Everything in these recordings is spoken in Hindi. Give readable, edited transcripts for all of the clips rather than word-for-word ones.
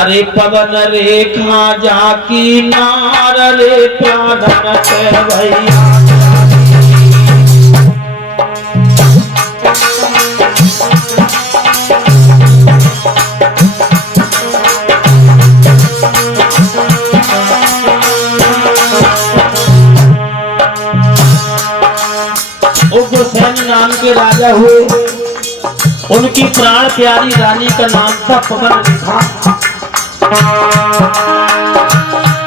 अरे पवन रेखा जाकी नार रे प्यादन के भैया उग्रसेन नाम के राजा हुए। उनकी प्राण प्यारी रानी का नाम था पवन रेखा।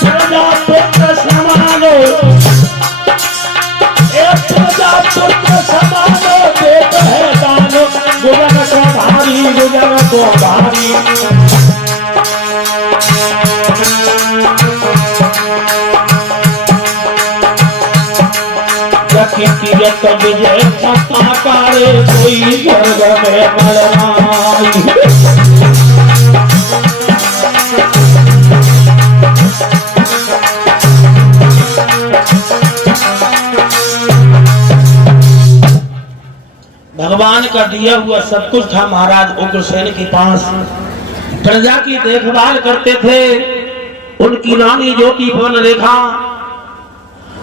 प्रजापुत्र समानो एक प्रजापुत्र समानो देत है दानो गुजर को भारी गुजर को भारी। जगत विजय सताकारे कोई स्वर्ग में बलराई। भगवान का दिया हुआ सब कुछ था महाराज उग्रसेन के पास। प्रजा की देखभाल करते थे। उनकी रानी ज्योति पवन रेखा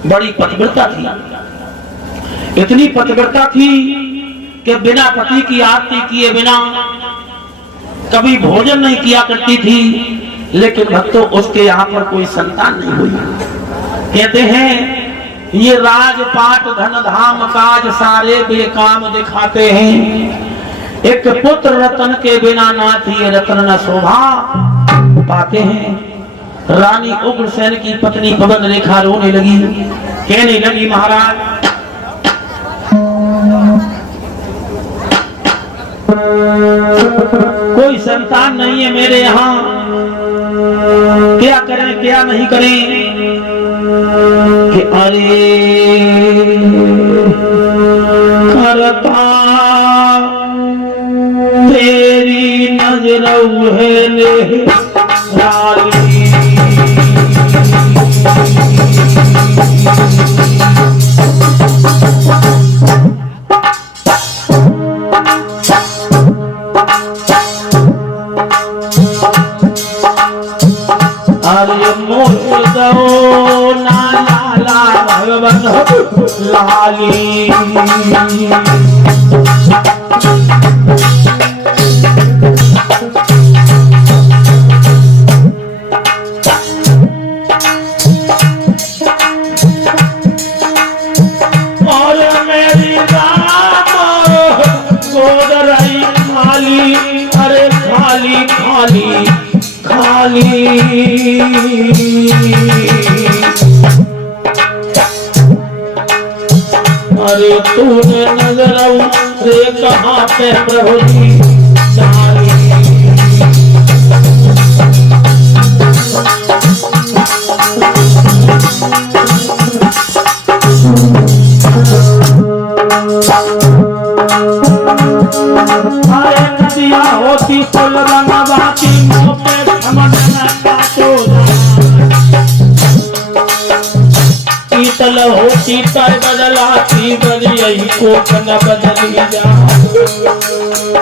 बड़ी पतिव्रता थी। इतनी पतिव्रता थी कि बिना पति की आरती किए बिना कभी भोजन नहीं किया करती थी। लेकिन भक्तों उसके यहाँ पर कोई संतान नहीं हुई। कहते हैं ये राजपाट धन धाम काज सारे बेकाम दिखाते हैं। एक पुत्र रतन के बिना नाथ ये रतन न शोभा पाते हैं। रानी उग्रसेन की पत्नी पवन रेखा रोने लगी, कहने लगी महाराज कोई संतान नहीं है मेरे यहाँ, क्या करें क्या नहीं करें। कि अरे करता तेरी नजर है ले लाली। अरे मोर दो ना लाला भगवन लाली। और मेरी राम गोद रही खाली। अरे खाली खाली खाली। अरे तूने नजर रे कहाँ पे प्रभु जी डाली। अरे नदिया होती पुल बनवाती मुँह पे समझना काटो। शीतल होती पर बदलाती बलिया को न बदली जा।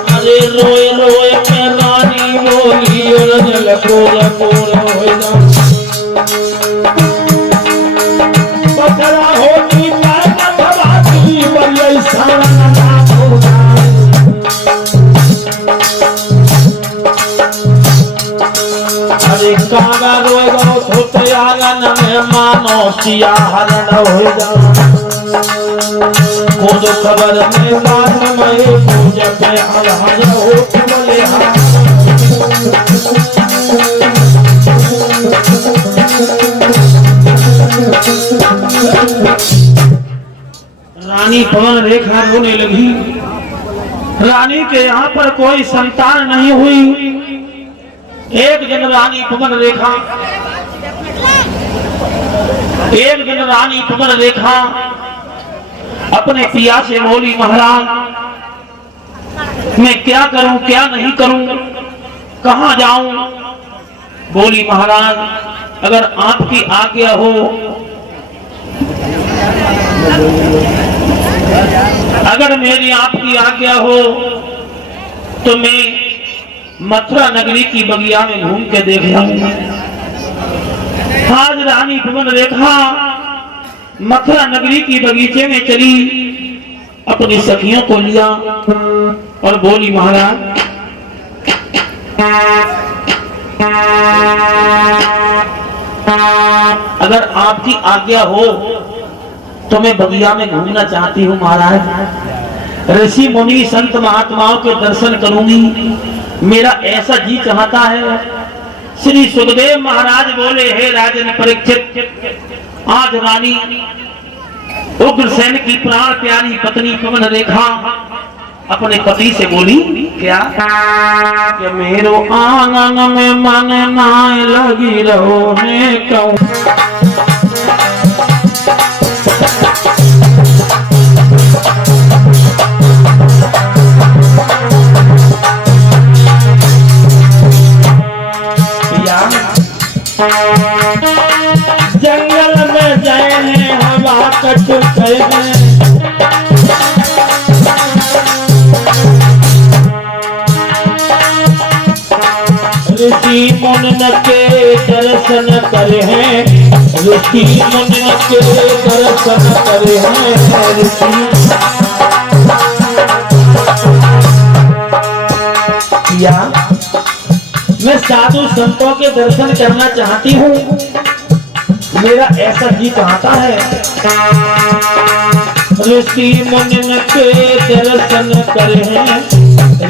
अरे रोए रोए में रानी बोली और जल कोर कोर हो जा। बदला होती पर बदलाती बलिया सारा नाथ हो जा। अरे कागा रोए गो धोते आंगन में मानो सिया हरण हो जा। खुद खबर में बात में पूजा पे हर हो बोले रानी पवन रेखा रोने लगी। रानी के यहाँ पर कोई संतान नहीं हुई। एक दिन रानी पवन रेखा अपने पिया से बोली महाराज मैं क्या करूं क्या नहीं करूं कहां जाऊं। बोली महाराज अगर आपकी आज्ञा हो अगर मेरी आपकी आज्ञा हो तो मैं मथुरा नगरी की बगिया में घूम के देखा। आज रानी पवन रेखा मथुरा नगरी की बगीचे में चली, अपनी सखियों को लिया और बोली, महाराज अगर आपकी आज्ञा हो तो मैं बगिया में घूमना चाहती हूँ महाराज। ऋषि मुनि संत महात्माओं के दर्शन करूंगी, मेरा ऐसा जी चाहता है। श्री सुखदेव महाराज बोले, हे राजन परीक्षित, आज रानी उग्रसेन की प्राण प्यारी पत्नी पवन रेखा अपने पति से बोली, क्या कि मेरो आंगन में मन नाय लगी रहो ने कहूं। जंगल में जाए हवा कट गए, ऋषि मुनि के दर्शन करे हैं, ऋषि मुनि के दर्शन करे हैं। ऋषि मैं साधु संतों के दर्शन करना चाहती हूँ, मेरा ऐसा जी चाहता है। ऋषि मुनि के दर्शन करे हैं,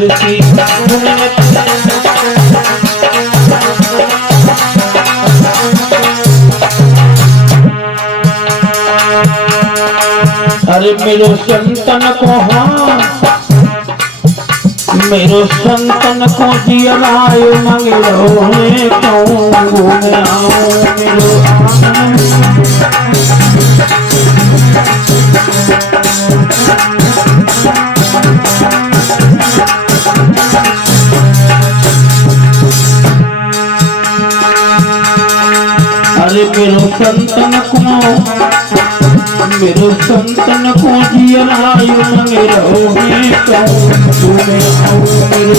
ऋषि मुनि अरे मेरो संतन को, हाँ मेरो संतन को जियलाय मंगलो है कहूँ मैं आऊँ मेरो अरे मेरो संतन को जियलाय मंगलो है कहूँ मैं आऊँ मेरो।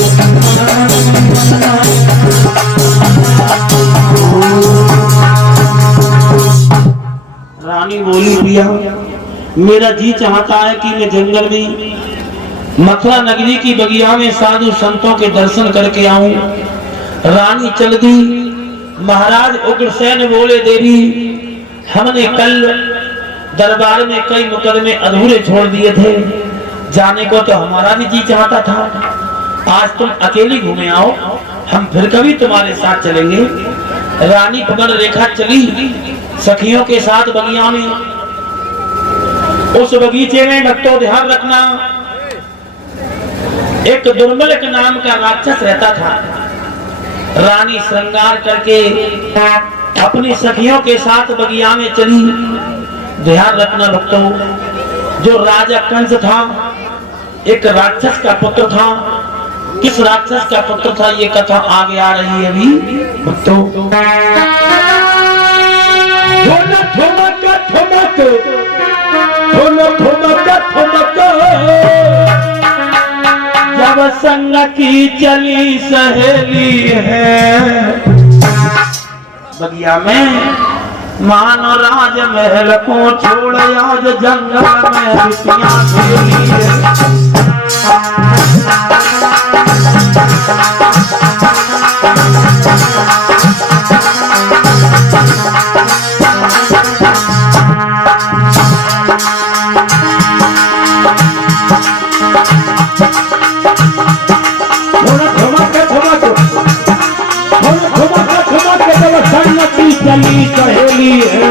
रानी बोली, प्रिया मेरा जी चाहता है कि मैं जंगल में मथुरा नगरी की बगिया में साधु संतों के दर्शन करके आऊं। रानी चल दी। महाराज उग्रसेन बोले, देवी हमने कल दरबार में कई मुकदमे अधूरे छोड़ दिए थे, जाने को तो हमारा भी जी चाहता था। आज तुम अकेली घूमे आओ, हम फिर कभी तुम्हारे साथ चलेंगे। रानी पवन रेखा चली सखियों के साथ बगिया में। उस बगीचे में भक्तों ध्यान रखना, एक दुर्मलक नाम का राक्षस रहता था। रानी श्रृंगार करके अपनी सखियों के साथ बगिया में चली। ध्यान रखना भक्तों, जो राजा कंस था एक राक्षस का पुत्र था। किस राक्षस का पुत्र था ये कथा आगे आ रही है अभी भक्तों। जब संग की चली सहेली है बगिया में, मानो राज महल को छोड़ आज जंगल में बिटियां खेली है। चली सहेली है,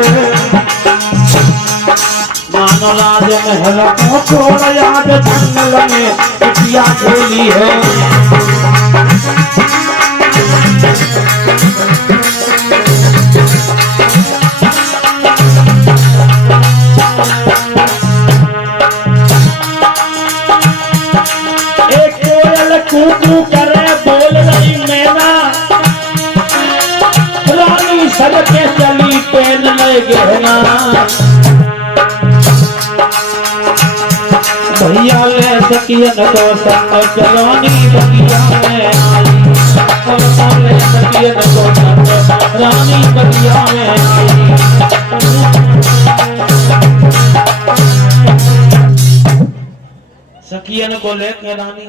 मानो राज महल को छोड़ आज जंगल में बिटियां खेली है। एक कोयल कूकू करे बोल रही मैना, रानी सड़के चली पेन ले गहना। भैया ले सकियन तो संग चलोनी बगिया में आई। बोले सखियन को नंद रानी बलिया में आई। सखियन को लेके रानी